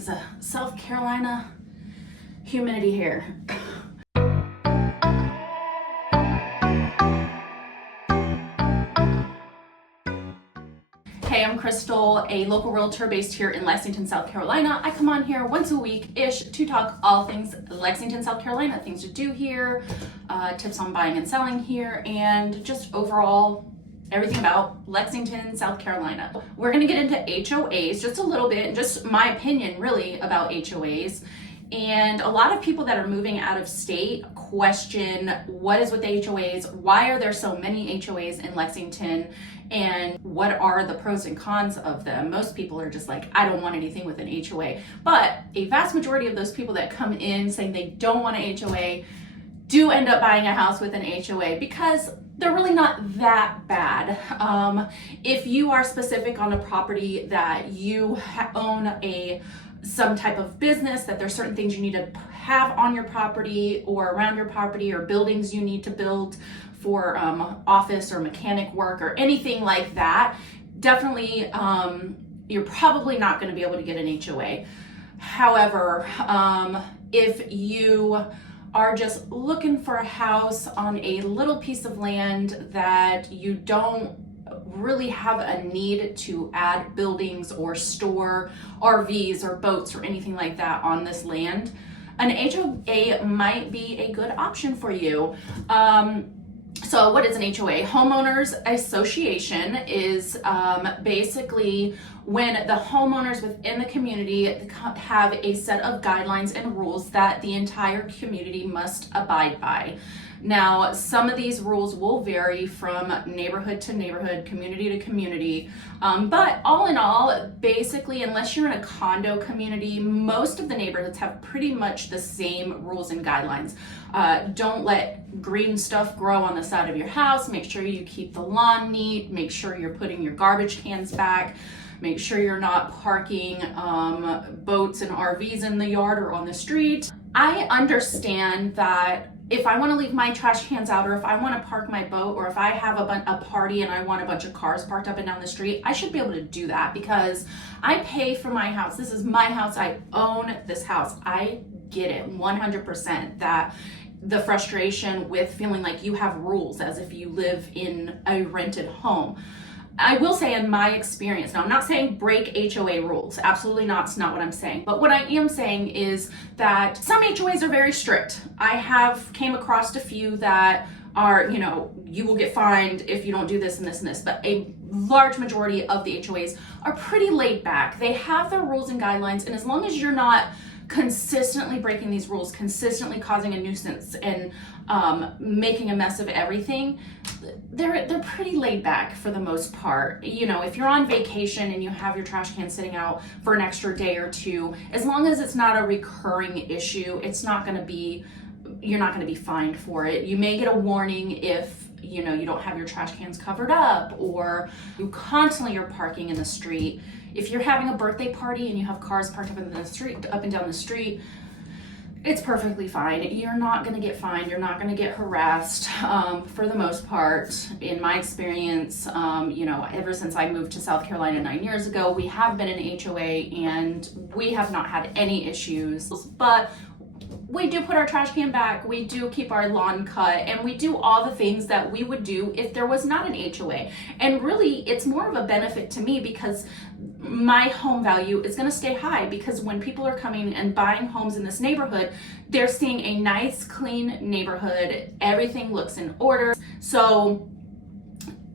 is a South Carolina humidity here. Hey, I'm Crystal, a local realtor based here in Lexington, South Carolina. I come on here once a week-ish to talk all things Lexington, South Carolina, things to do here, tips on buying and selling here, and just overall everything about Lexington, South Carolina. We're gonna get into HOAs just a little bit, just my opinion really about HOAs. And a lot of people that are moving out of state question what is with the HOAs, why are there so many HOAs in Lexington, and what are the pros and cons of them. Most people are just like, I don't want anything with an HOA. But a vast majority of those people that come in saying they don't want an HOA do end up buying a house with an HOA because they're really not that bad. If you are specific on a property that you own some type of business, that there's certain things you need to have on your property or around your property, or buildings you need to build for office or mechanic work or anything like that, definitely you're probably not going to be able to get an HOA. However, if you are just looking for a house on a little piece of land that you don't really have a need to add buildings or store RVs or boats or anything like that on this land, an HOA might be a good option for you. So what is an HOA? Homeowners Association is basically when the homeowners within the community have a set of guidelines and rules that the entire community must abide by. Now, some of these rules will vary from neighborhood to neighborhood, community to community, but all in all, basically, unless you're in a condo community, most of the neighborhoods have pretty much the same rules and guidelines. Don't let green stuff grow on the side of your house. Make sure you keep the lawn neat. Make sure you're putting your garbage cans back. Make sure you're not parking boats and RVs in the yard or on the street. I understand that if I want to leave my trash cans out, or if I want to park my boat, or if I have a party and I want a bunch of cars parked up and down the street, I should be able to do that because I pay for my house. This is my house. I own this house. I get it 100% that the frustration with feeling like you have rules as if you live in a rented home. I will say in my experience, now I'm not saying break HOA rules, absolutely not, it's not what I'm saying. But what I am saying is that some HOAs are very strict. I have came across a few that are, you will get fined if you don't do this and this and this, but a large majority of the HOAs are pretty laid back. They have their rules and guidelines, and as long as you're not consistently breaking these rules, consistently causing a nuisance and making a mess of everything, they're pretty laid back for the most part. If you're on vacation and you have your trash can sitting out for an extra day or two, as long as it's not a recurring issue, you're not going to be fined for it. You may get a warning if you don't have your trash cans covered up, or you constantly are parking in the street. If you're having a birthday party and you have cars parked up and down the street, it's perfectly fine. You're not going to get fined. You're not going to get harassed for the most part. In my experience, ever since I moved to South Carolina 9 years ago, we have been in HOA and we have not had any issues. But we do put our trash can back, we do keep our lawn cut, and we do all the things that we would do if there was not an HOA. And really, it's more of a benefit to me because my home value is going to stay high, because when people are coming and buying homes in this neighborhood, they're seeing a nice, clean neighborhood. Everything looks in order. So,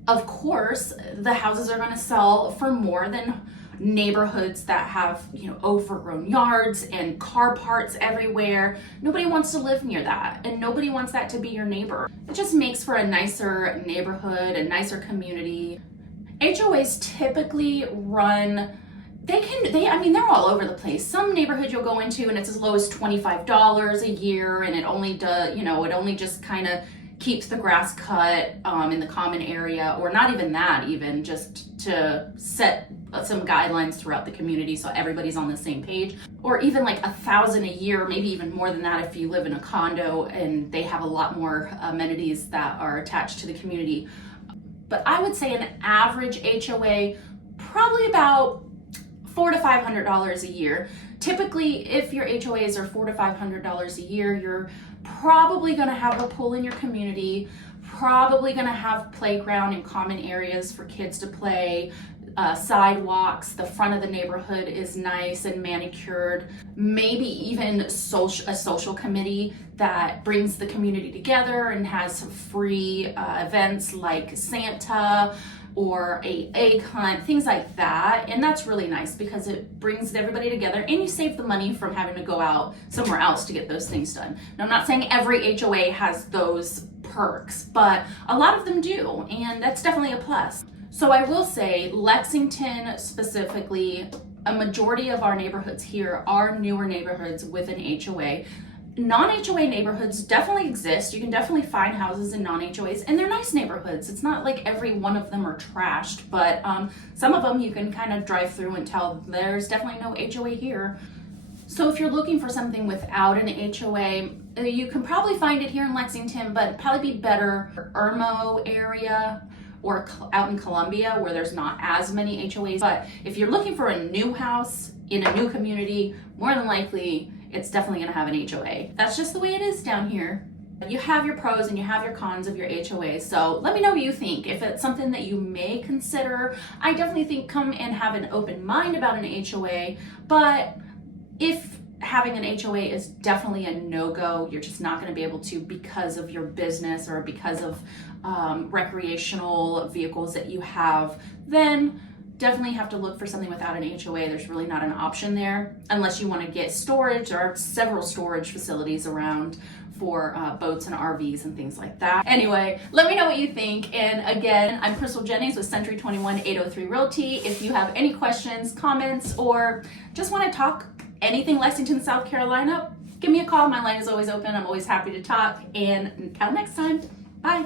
of course, the houses are going to sell for more than neighborhoods that have overgrown yards and car parts everywhere. Nobody wants to live near that, and nobody wants that to be your neighbor. It just makes for a nicer neighborhood, a nicer community. HOAs typically run, they're all over the place. Some neighborhood you'll go into and it's as low as $25 a year, and it only just kind of keeps the grass cut in the common area, or not even that, even just to set some guidelines throughout the community so everybody's on the same page. Or even like $1,000 a year, maybe even more than that if you live in a condo and they have a lot more amenities that are attached to the community. But I would say an average HOA, probably about $400 to $500 a year. Typically, if your HOAs are $400 to $500 a year, you're probably going to have a pool in your community, probably going to have playground and common areas for kids to play, sidewalks, the front of the neighborhood is nice and manicured, maybe even a social committee that brings the community together and has free events like Santa or a egg hunt, things like that. And that's really nice because it brings everybody together and you save the money from having to go out somewhere else to get those things done. Now, I'm not saying every HOA has those perks, but a lot of them do, and that's definitely a plus. So I will say Lexington specifically, a majority of our neighborhoods here are newer neighborhoods with an HOA. Non-HOA neighborhoods definitely exist. You can definitely find houses in non-HOAs, and they're nice neighborhoods. It's not like every one of them are trashed, but some of them you can kind of drive through and tell there's definitely no HOA here. So if you're looking for something without an HOA, you can probably find it here in Lexington, but it'd probably be better Irmo area or out in Columbia where there's not as many HOAs. But if you're looking for a new house in a new community, more than likely it's definitely gonna have an HOA. That's just the way it is down here. You have your pros and you have your cons of your HOA. So let me know what you think. If it's something that you may consider, I definitely think come and have an open mind about an HOA. But if having an HOA is definitely a no-go, you're just not going to be able to because of your business or because of recreational vehicles that you have, then definitely have to look for something without an HOA. There's really not an option there unless you want to get storage. There are several storage facilities around for boats and RVs and things like that. Anyway, let me know what you think. And again, I'm Crystal Jennings with Century 21 803 Realty. If you have any questions, comments, or just want to talk anything Lexington, South Carolina, give me a call. My line is always open. I'm always happy to talk. And until next time, bye.